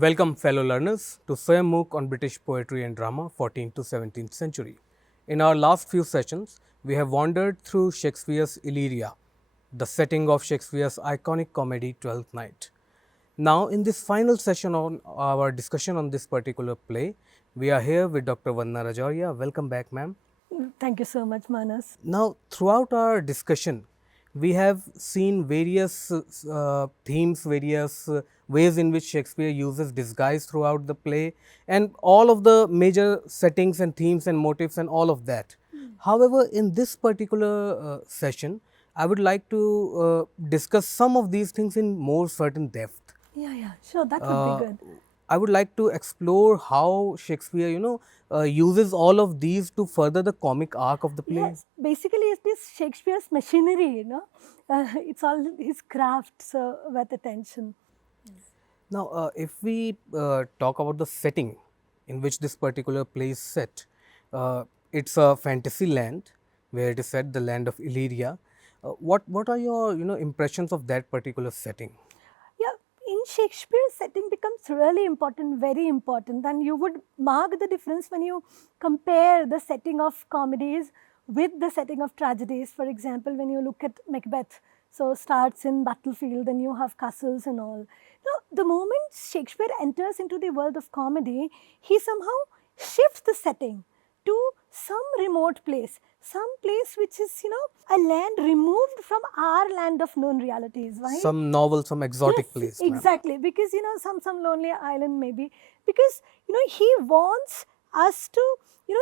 Welcome fellow learners to SWAYAM MOOC on British Poetry and Drama 14th to 17th century. In our last few sessions, we have wandered through Shakespeare's Illyria, the setting of Shakespeare's iconic comedy Twelfth Night. Now in this final session on our discussion on this particular play, we are here with Dr. Vandana Rajoriya. Welcome back, ma'am. Thank you so much, Manas. Now, throughout our discussion, we have seen various themes, various ways in which Shakespeare uses disguise throughout the play, and all of the major settings and themes and motifs and all of that. However, in this particular session, I would like to discuss some of these things in more certain depth. Yeah, sure, that would be good. I would like to explore how Shakespeare, uses all of these to further the comic arc of the play. Yes, basically it is Shakespeare's machinery, it's all his craft, so worth attention. Now, if we talk about the setting in which this particular play is set, it's a fantasy land where it is set, the land of Illyria. What are your impressions of that particular setting? Yeah, in Shakespeare, setting becomes really important, very important, and you would mark the difference when you compare the setting of comedies with the setting of tragedies. For example, when you look at Macbeth, so starts in battlefield, then you have castles and all. Now, the moment Shakespeare enters into the world of comedy, he somehow shifts the setting to some remote place, some place which is, a land removed from our land of known realities, right? Some novel, some exotic Yes, place. exactly, because, some lonely island maybe, because, he wants us to,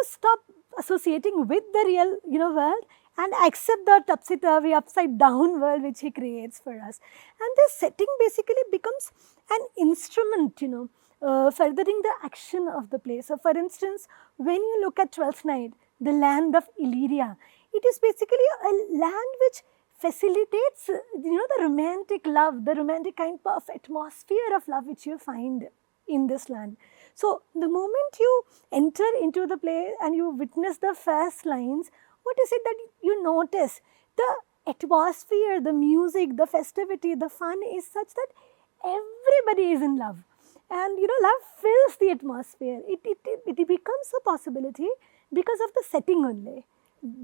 stop associating with the real, world and accept the topsy-turvy, upside-down world which he creates for us. And this setting basically becomes an instrument, furthering the action of the play. So, for instance, when you look at Twelfth Night, the land of Illyria, it is basically a land which facilitates, the romantic love, the romantic kind of atmosphere of love which you find in this land. So, the moment you enter into the play and you witness the first lines, what is it that you notice? The atmosphere, the music, the festivity, the fun is such that everybody is in love. And love fills the atmosphere. It becomes a possibility because of the setting only.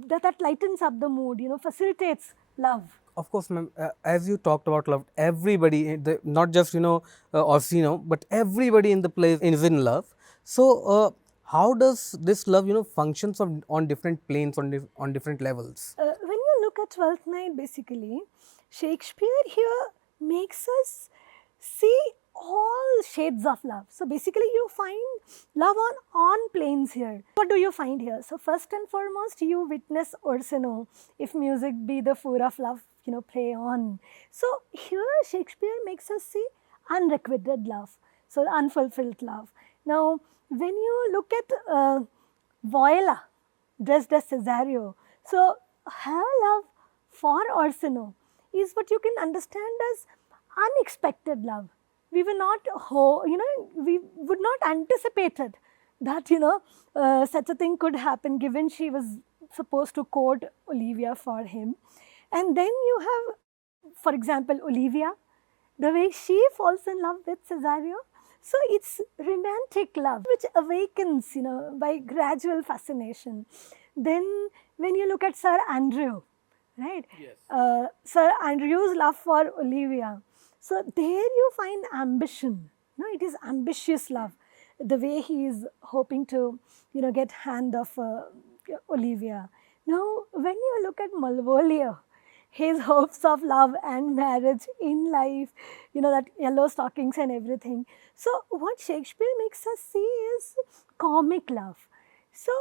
That lightens up the mood, facilitates love. Of course, ma'am, as you talked about love, everybody, not just, Orsino, but everybody in the play is in love. So, how does this love, functions on different planes, on different levels? When you look at Twelfth Night, basically, Shakespeare here makes us see all shades of love. So, basically, you find love on planes here. What do you find here? So, first and foremost, you witness Orsino, if music be the fur of love, play on. So, here Shakespeare makes us see unrequited love, so unfulfilled love. Now, when you look at Viola, dressed as Cesario, so her love for Orsino is what you can understand as unexpected love. We were not, we would not anticipated that, such a thing could happen given she was supposed to court Olivia for him. And then you have, for example, Olivia, the way she falls in love with Cesario. So, it's romantic love which awakens, by gradual fascination. Then, when you look at Sir Andrew, right? Yes. Sir Andrew's love for Olivia. So, there you find ambition. No, it is ambitious love. The way he is hoping to, get hand of Olivia. Now, when you look at Malvolio, his hopes of love and marriage in life, that yellow stockings and everything. So, what Shakespeare makes us see is comic love. So,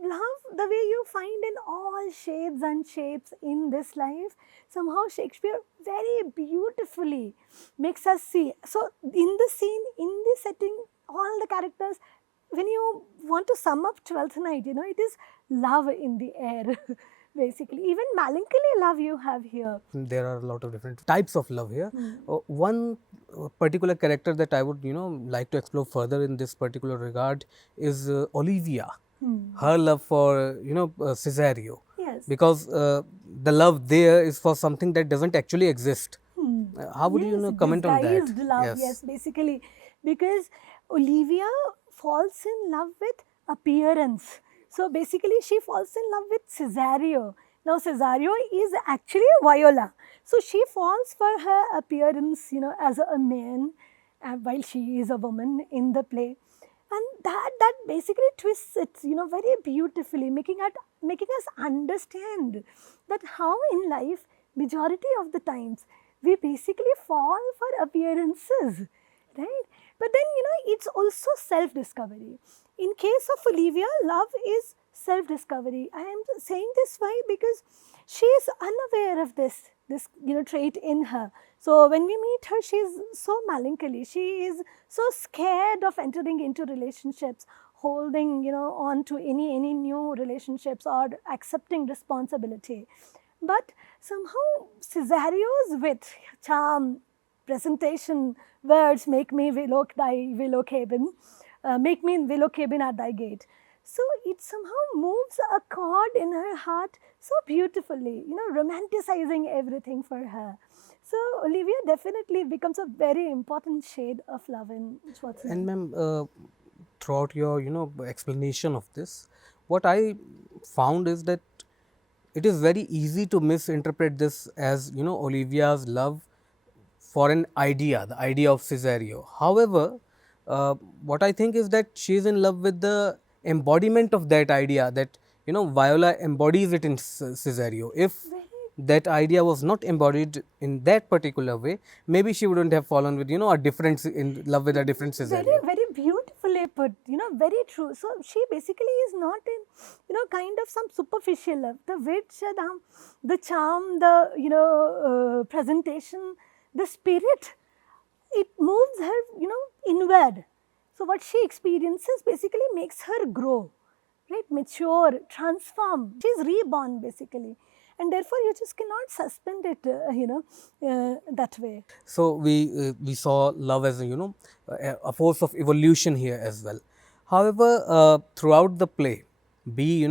love, the way you find in all shades and shapes in this life, somehow Shakespeare very beautifully makes us see. So, in the scene, in the setting, all the characters, when you want to sum up Twelfth Night, it is love in the air. Basically, even melancholy love you have here. There are a lot of different types of love here. One particular character that I would, like to explore further in this particular regard is Olivia. Her love for, Cesario. Yes. Because the love there is for something that doesn't actually exist. How would you comment on that? Disguised love, yes, basically. because Olivia falls in love with appearance. So basically she falls in love with Cesario. Now Cesario is actually Viola. So she falls for her appearance, as a man, while she is a woman in the play. And that basically twists it, very beautifully, making us understand that how in life, majority of the times, we basically fall for appearances, right? But then, it's also self-discovery. In case of Olivia, love is self-discovery. I am saying this why? Because she is unaware of this trait in her. So when we meet her, she is so melancholy. She is so scared of entering into relationships, holding, on to any new relationships or accepting responsibility. But somehow Cesario's wit, charm, presentation, words make me willow cabin, make me willow cabin at thy gate. So it somehow moves a chord in her heart so beautifully, romanticizing everything for her. So Olivia definitely becomes a very important shade of love in Schwarzenegger. And ma'am, throughout your explanation of this, what I found is that it is very easy to misinterpret this as Olivia's love for an idea, the idea of Cesario. However, what I think is that she is in love with the embodiment of that idea, that Viola embodies it in Cesario. If that idea was not embodied in that particular way, maybe she wouldn't have fallen with a different, in love with a different Cesario. Very, very beautifully put, very true. So she basically is not in, kind of some superficial love. The wit, the charm, the, presentation, the spirit, it moves her, inward. So what she experiences basically makes her grow, right? Mature, transform. She's reborn basically. And therefore, you just cannot suspend it, that way. So we saw love as a force of evolution here as well. However, throughout the play, be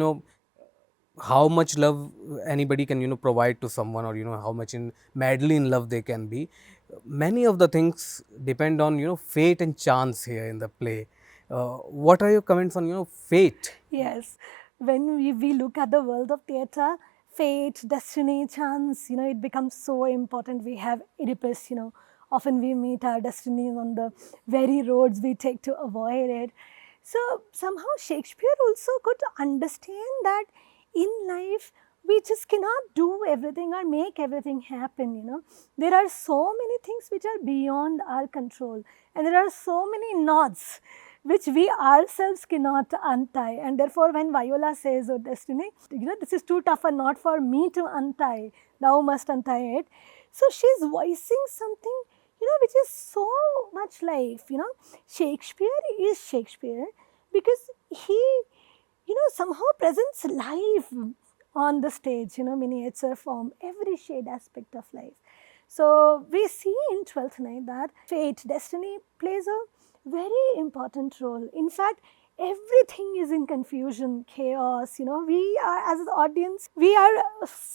how much love anybody can provide to someone, or how much madly in love they can be, many of the things depend on fate and chance here in the play. What are your comments on fate? Yes, when we look at the world of theatre, fate, destiny, chance, it becomes so important. We have Oedipus, often we meet our destinies on the very roads we take to avoid it. So somehow Shakespeare also could understand that in life we just cannot do everything or make everything happen. There are so many things which are beyond our control, and there are so many knots which we ourselves cannot untie. And therefore, when Viola says, "Oh destiny, this is too tough a knot for me to untie, thou must untie it." So she's voicing something, which is so much life. Shakespeare is Shakespeare because he, somehow presents life on the stage, miniature form, every shade aspect of life. So we see in Twelfth Night that fate, destiny plays a very important role. In fact, everything is in confusion, chaos. We are, as an audience, we are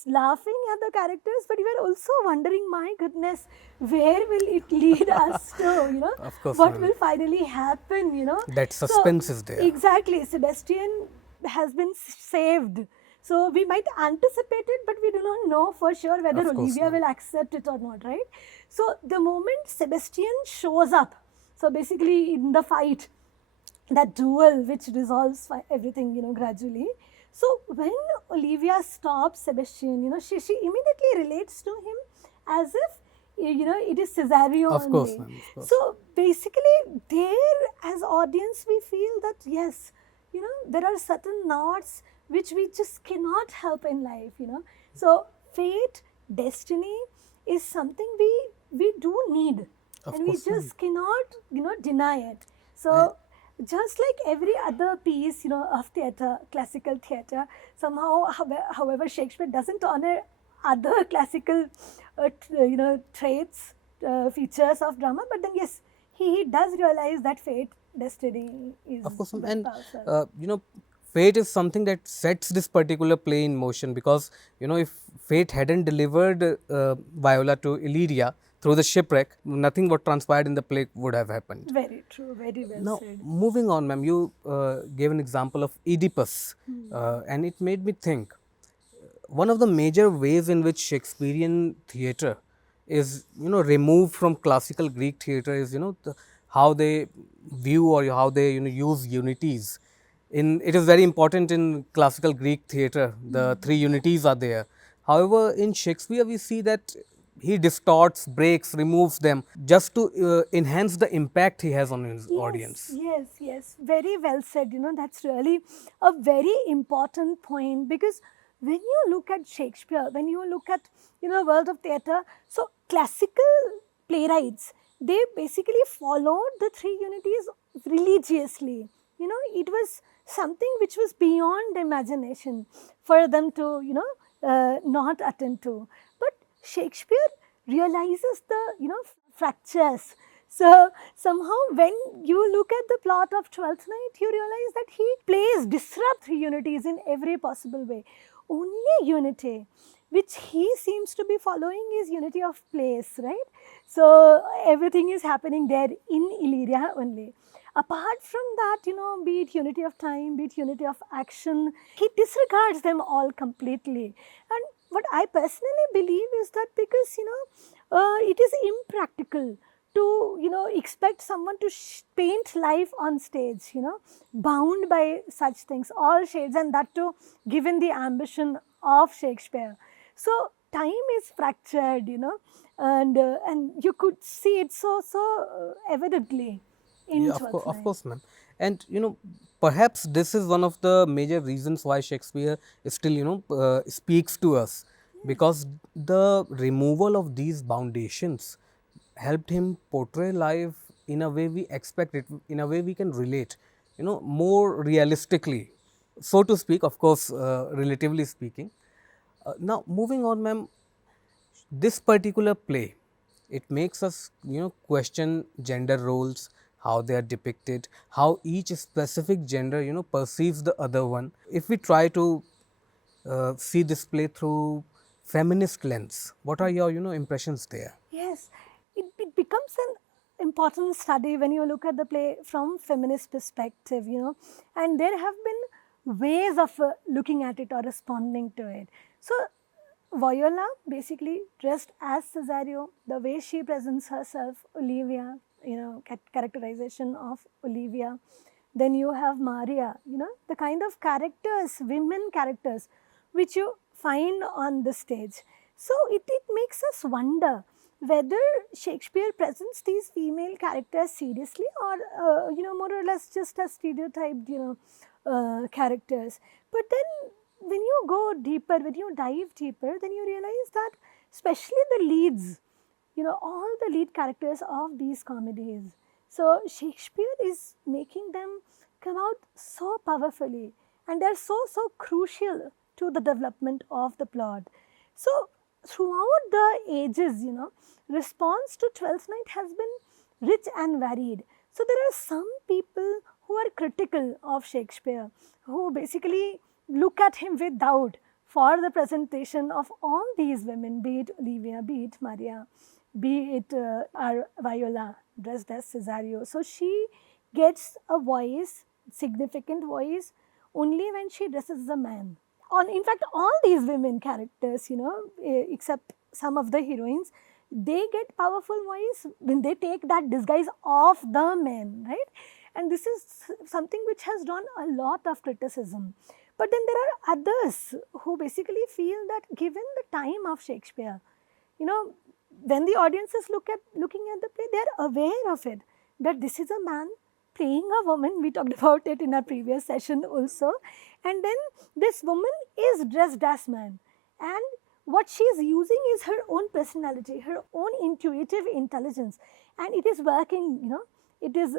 laughing at the characters, but we are also wondering, my goodness, where will it lead us to? Of course, what will finally happen? That suspense is there. Exactly. Sebastian has been saved. So we might anticipate it, but we do not know for sure whether Olivia will accept it or not, right? So the moment Sebastian shows up, so basically in the fight, that duel which resolves everything, gradually. So when Olivia stops Sebastian, she immediately relates to him as if, it is Cesario Of course, only. ma'am, of course. So basically there as audience we feel that yes, there are certain knots which we just cannot help in life, So fate, destiny is something we do need, Of and we course, ma'am. just cannot, deny it. So just like every other piece, of theatre, classical theatre, somehow, however, Shakespeare doesn't honor other classical, traits, features of drama, but then yes, he does realize that fate, destiny is Of course, very and powerful. fate is something that sets this particular play in motion, because if fate hadn't delivered Viola to Illyria through the shipwreck, nothing what transpired in the play would have happened. Very true. Very well Now, said. moving on, ma'am, you gave an example of Oedipus, and it made me think. One of the major ways in which Shakespearean theatre is, removed from classical Greek theatre is, how they view or how they, use unities. It is very important in classical Greek theatre. The three unities are there. However, in Shakespeare, we see that he distorts, breaks, removes them just to enhance the impact he has on his Yes, audience. yes, yes. Very well said. That's really a very important point because when you look at Shakespeare, when you look at, world of theatre, so classical playwrights, they basically followed the three unities religiously. It was something which was beyond imagination for them to, not attend to. But Shakespeare realizes the, fractures. So somehow when you look at the plot of Twelfth Night, you realize that he plays disrupt three unities in every possible way. Only unity which he seems to be following is unity of place, right? So everything is happening there in Illyria only. Apart from that, be it unity of time, be it unity of action, he disregards them all completely. And what I personally believe is that because, it is impractical to, expect someone to paint life on stage, bound by such things, all shades, and that too given the ambition of Shakespeare. So time is fractured, and you could see it so evidently in Yeah, Twelfth of Night. course, ma'am. And perhaps this is one of the major reasons why Shakespeare is still, speaks to us, Yes. because the removal of these foundations helped him portray life in a way we expect it, in a way we can relate, more realistically, so to speak. Of course, relatively speaking. Now, moving on, ma'am, this particular play, it makes us question gender roles, how they are depicted, how each specific gender perceives the other one. If we try to see this play through feminist lens, what are your impressions there? Yes, it becomes an important study when you look at the play from feminist perspective, and there have been ways of looking at it or responding to it. So Viola basically dressed as Cesario, the way she presents herself, Olivia, characterization of Olivia. Then you have Maria, the kind of characters, women characters, which you find on the stage. So it makes us wonder whether Shakespeare presents these female characters seriously or, more or less just as stereotyped, characters. But then when you go deeper, when you dive deeper, then you realize that especially the leads, all the lead characters of these comedies. So Shakespeare is making them come out so powerfully and they're so crucial to the development of the plot. So throughout the ages, response to Twelfth Night has been rich and varied. So there are some people who are critical of Shakespeare, who basically look at him with doubt for the presentation of all these women, be it Olivia, be it Maria, be it our Viola dressed as Cesario. So she gets a voice, significant voice, only when she dresses as a man. In fact, all these women characters, except some of the heroines, they get powerful voice when they take that disguise of the men, right? And this is something which has drawn a lot of criticism. But then there are others who basically feel that given the time of Shakespeare, when the audience is looking at the play, they are aware of it, that this is a man playing a woman. We talked about it in our previous session also. And then this woman is dressed as man. And what she is using is her own personality, her own intuitive intelligence. And it is working, it is,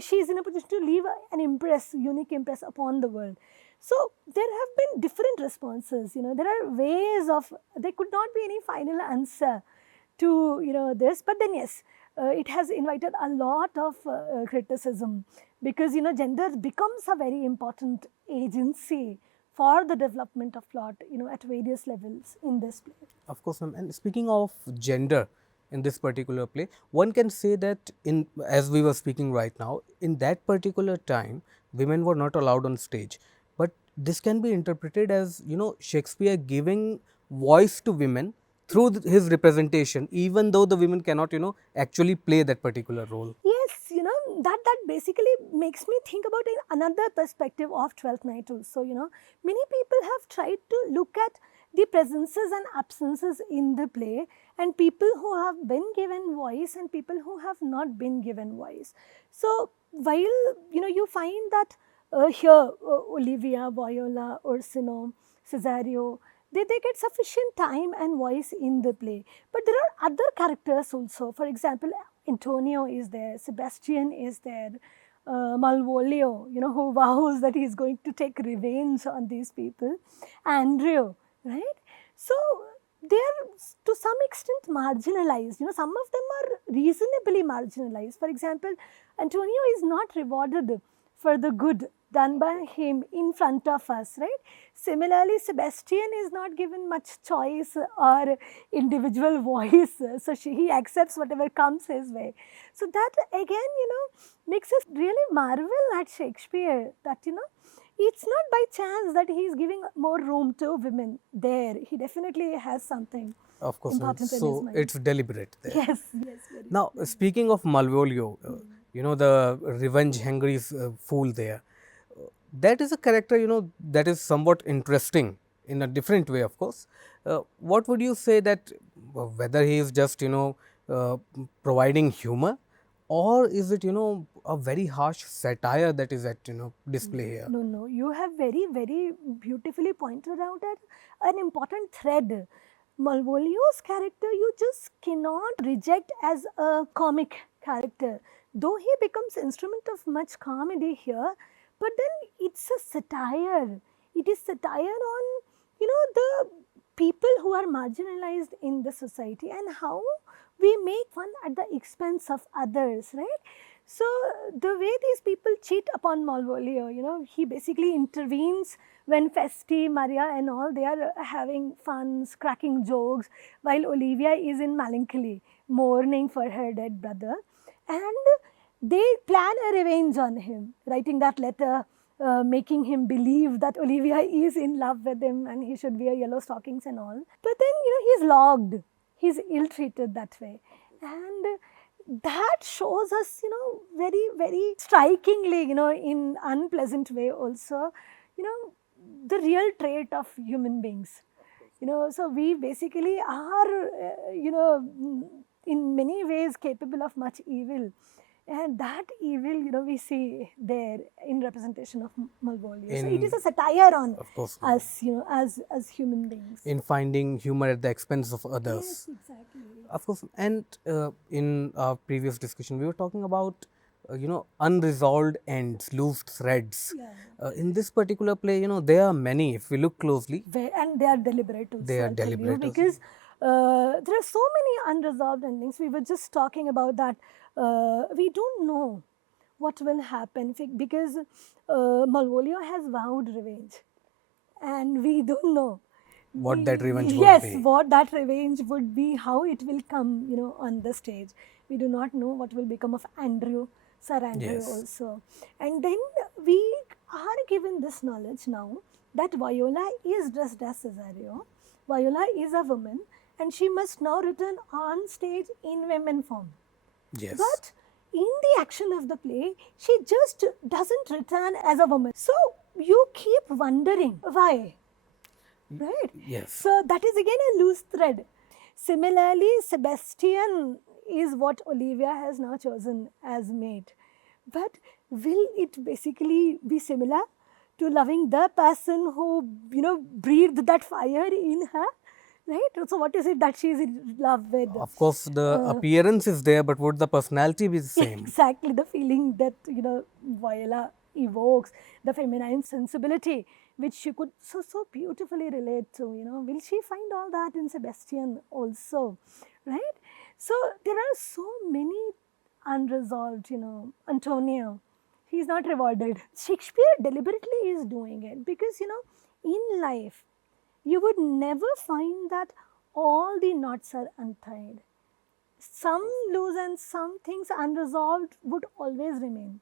she is in a position to leave an impress, unique impress upon the world. So there have been different responses, there are ways of, there could not be any final answer to, this, but then yes, it has invited a lot of criticism because, gender becomes a very important agency for the development of plot, at various levels in this play. Of course, ma'am. And speaking of gender, in this particular play. One can say that in, as we were speaking right now, in that particular time, women were not allowed on stage. But this can be interpreted as, Shakespeare giving voice to women through his representation, even though the women cannot, actually play that particular role. Yes, that basically makes me think about another perspective of Twelfth Night also. Many people have tried to look at the presences and absences in the play, and people who have been given voice and people who have not been given voice. So while you find that here Olivia, Viola, Ursino, Cesario, they get sufficient time and voice in the play. But there are other characters also. For example, Antonio is there, Sebastian is there, Malvolio, who vows that he is going to take revenge on these people, Andrew, right? So they are to some extent marginalized. Some of them are reasonably marginalized. For example, Antonio is not rewarded for the good done by him in front of us, right? Similarly, Sebastian is not given much choice or individual voice, so he accepts whatever comes his way. So that again, makes us really marvel at Shakespeare, that it's not by chance that he is giving more room to women there. He definitely has something Of course, important in his so mind. it's deliberate there. Yes, yes. Very Now, speaking of Malvolio, the revenge-hungry fool there, that is a character, that is somewhat interesting in a different way, of course. What would you say that whether he is just, providing humor, or is it, a very harsh satire that is at, display here? No. You have very, very beautifully pointed out an important thread. Malvolio's character you just cannot reject as a comic character. Though he becomes instrument of much comedy here, but then it's a satire. It is satire on, the people who are marginalized in the society and how we make fun at the expense of others, right? So the way these people cheat upon Malvolio, he basically intervenes when Festi, Maria and all, they are having fun, cracking jokes, while Olivia is in melancholy, mourning for her dead brother. And they plan a revenge on him, writing that letter, making him believe that Olivia is in love with him and he should wear yellow stockings and all. But then, he's logged, he's ill-treated that way. And that shows us, very, very strikingly, in unpleasant way also, the real trait of human beings. So we basically are, in many ways capable of much evil. And that evil, we see there in representation of Malvolio. So it is a satire on us, as human beings. In finding humor at the expense of others. Yes, exactly. Of course, and in our previous discussion, we were talking about, unresolved ends, loose threads. Yeah. In this particular play, there are many, if we look closely. And they are deliberate also. They are deliberate also. Because there are so many unresolved endings. We were just talking about that. We don't know what will happen because Malvolio has vowed revenge, and we don't know what that revenge would be. Yes, what that revenge would be, how it will come, on the stage. We do not know what will become of Andrew, Sir Andrew also. And then we are given this knowledge now that Viola is dressed as Cesario. Viola is a woman and she must now return on stage in women form. Yes. But in the action of the play, she just doesn't return as a woman. So you keep wondering why. Right? Yes. So that is again a loose thread. Similarly, Sebastian is what Olivia has now chosen as mate. But will it basically be similar to loving the person who, breathed that fire in her? Right? So what is it that she is in love with? Of course, the appearance is there, but would the personality be the same? Exactly, the feeling that, Viola evokes, the feminine sensibility, which she could so beautifully relate to, will she find all that in Sebastian also, right? So there are so many unresolved, Antonio, he's not rewarded. Shakespeare deliberately is doing it because, in life, you would never find that all the knots are untied. some loose ends, some things unresolved would always remain.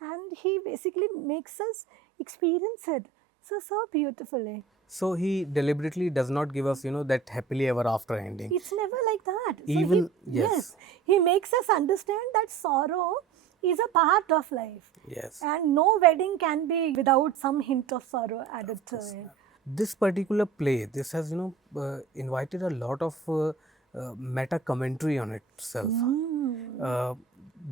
And he basically makes us experience it so beautifully. So he deliberately does not give us, that happily ever after ending. It's never like that. Even, yes, he makes us understand that sorrow is a part of life. Yes. And no wedding can be without some hint of sorrow added to it. This particular play, this has, invited a lot of meta commentary on itself.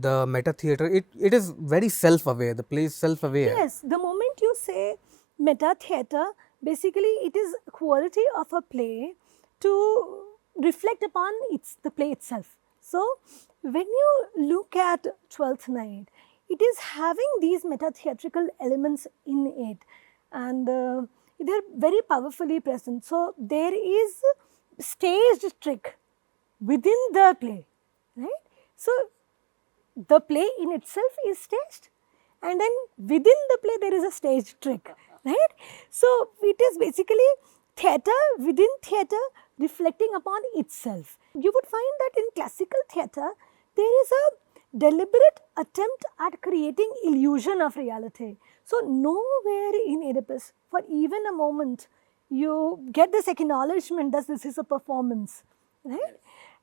The meta theatre, it is very self-aware. The play is self-aware. Yes, the moment you say meta theatre, basically it is quality of a play to reflect upon the play itself. So, when you look at Twelfth Night, it is having these meta theatrical elements in it, and they are very powerfully present. So, there is staged trick within the play, right? So, the play in itself is staged, and then within the play there is a stage trick, right? So, it is basically theatre within theatre reflecting upon itself. You would find that in classical theatre there is a deliberate attempt at creating illusion of reality. So, nowhere in Oedipus for even a moment you get this acknowledgement that this is a performance, right?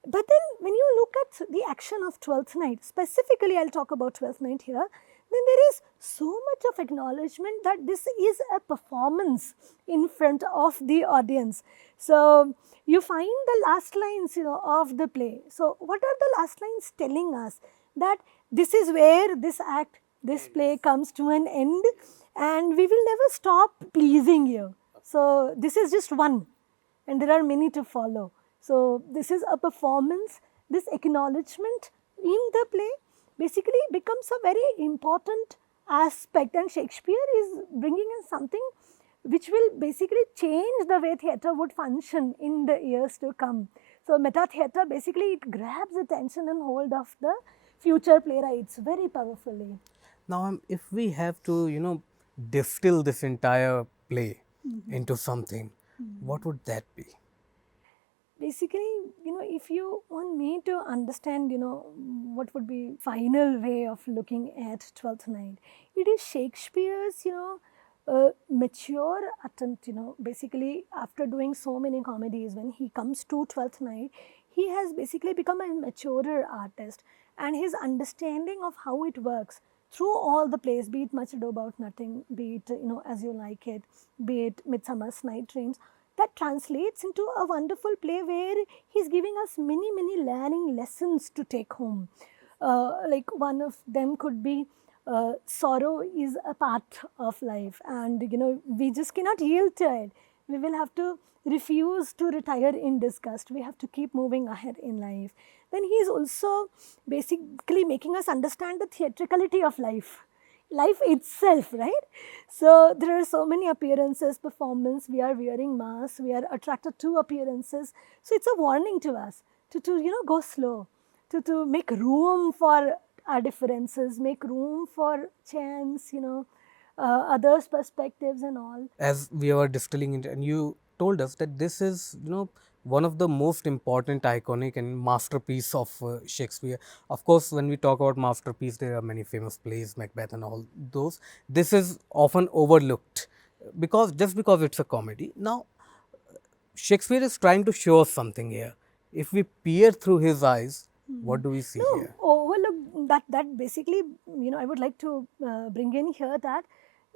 But then when you look at the action of Twelfth Night, specifically I'll talk about Twelfth Night here, then there is so much of acknowledgement that this is a performance in front of the audience. So, you find the last lines, of the play. So, what are the last lines telling us? That this is where this act, this play comes to an end, and we will never stop pleasing you. So, this is just one, and there are many to follow. So, this is a performance. This acknowledgement in the play basically becomes a very important aspect, and Shakespeare is bringing in something which will basically change the way theatre would function in the years to come. So, meta theatre basically it grabs attention and hold of the future playwrights very powerfully. Now, if we have to, distill this entire play into something, what would that be? Basically, if you want me to understand, what would be final way of looking at Twelfth Night, it is Shakespeare's, mature attempt, basically after doing so many comedies, when he comes to Twelfth Night, he has basically become a maturer artist, and his understanding of how it works through all the plays, be it Much Ado About Nothing, be it, As You Like It, be it Midsummer's Night Dreams, that translates into a wonderful play where he's giving us many learning lessons to take home. Like one of them could be sorrow is a part of life, and we just cannot yield to it. We will have to refuse to retire in disgust. We have to keep moving ahead in life. Then he is also basically making us understand the theatricality of life itself, right? So, there are so many appearances, performance, we are wearing masks, we are attracted to appearances. So, it's a warning to us to go slow, to make room for our differences, make room for chance, others' perspectives and all. As we were distilling it, and you told us that this is, one of the most important, iconic and masterpiece of Shakespeare. Of course, when we talk about masterpiece, there are many famous plays, Macbeth and all those. This is often overlooked just because it's a comedy. Now, Shakespeare is trying to show us something here. If we peer through his eyes, what do we see here? Overlook that basically, I would like to bring in here that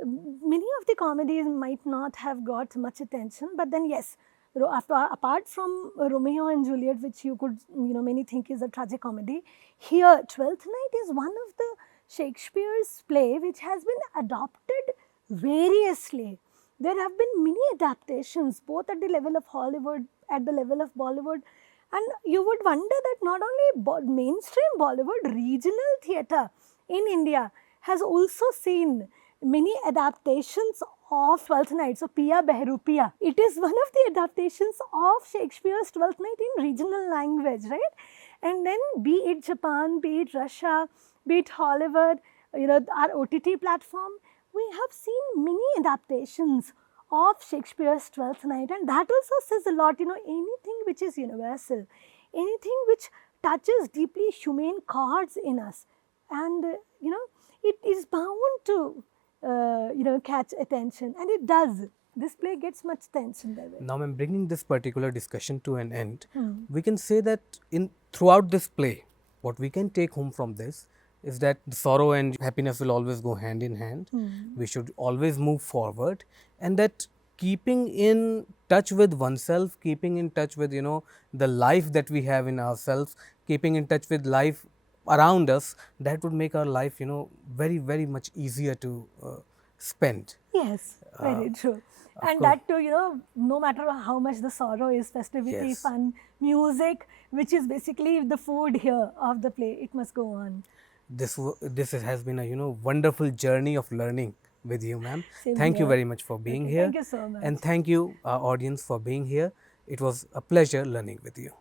many of the comedies might not have got much attention, but then yes, apart from Romeo and Juliet, which you could, many think is a tragic comedy, here Twelfth Night is one of the Shakespeare's play which has been adopted variously. There have been many adaptations, both at the level of Hollywood, at the level of Bollywood, and you would wonder that not only mainstream Bollywood, regional theatre in India has also seen many adaptations of Twelfth Night. So, Piya Behrupiya, it is one of the adaptations of Shakespeare's Twelfth Night in regional language, right? And then be it Japan, be it Russia, be it Hollywood, our OTT platform, we have seen many adaptations of Shakespeare's Twelfth Night, and that also says a lot, anything which is universal, anything which touches deeply humane chords in us, and it is bound to catch attention, and it does. This play gets much attention by the way. Now, I'm bringing this particular discussion to an end. Hmm. We can say that throughout this play, what we can take home from this is that sorrow and happiness will always go hand in hand. We should always move forward, and that keeping in touch with oneself, keeping in touch with the life that we have in ourselves, keeping in touch with life around us, that would make our life very, very much easier to spend. Yes, very true. And course. that too, no matter how much the sorrow is, festivity, Yes. fun, music, which is basically the food here of the play, it must go on. This has been a wonderful journey of learning with you, ma'am. Same Thank you here. very much for being Okay, here. thank you so much. And thank you, our audience, for being here. It was a pleasure learning with you.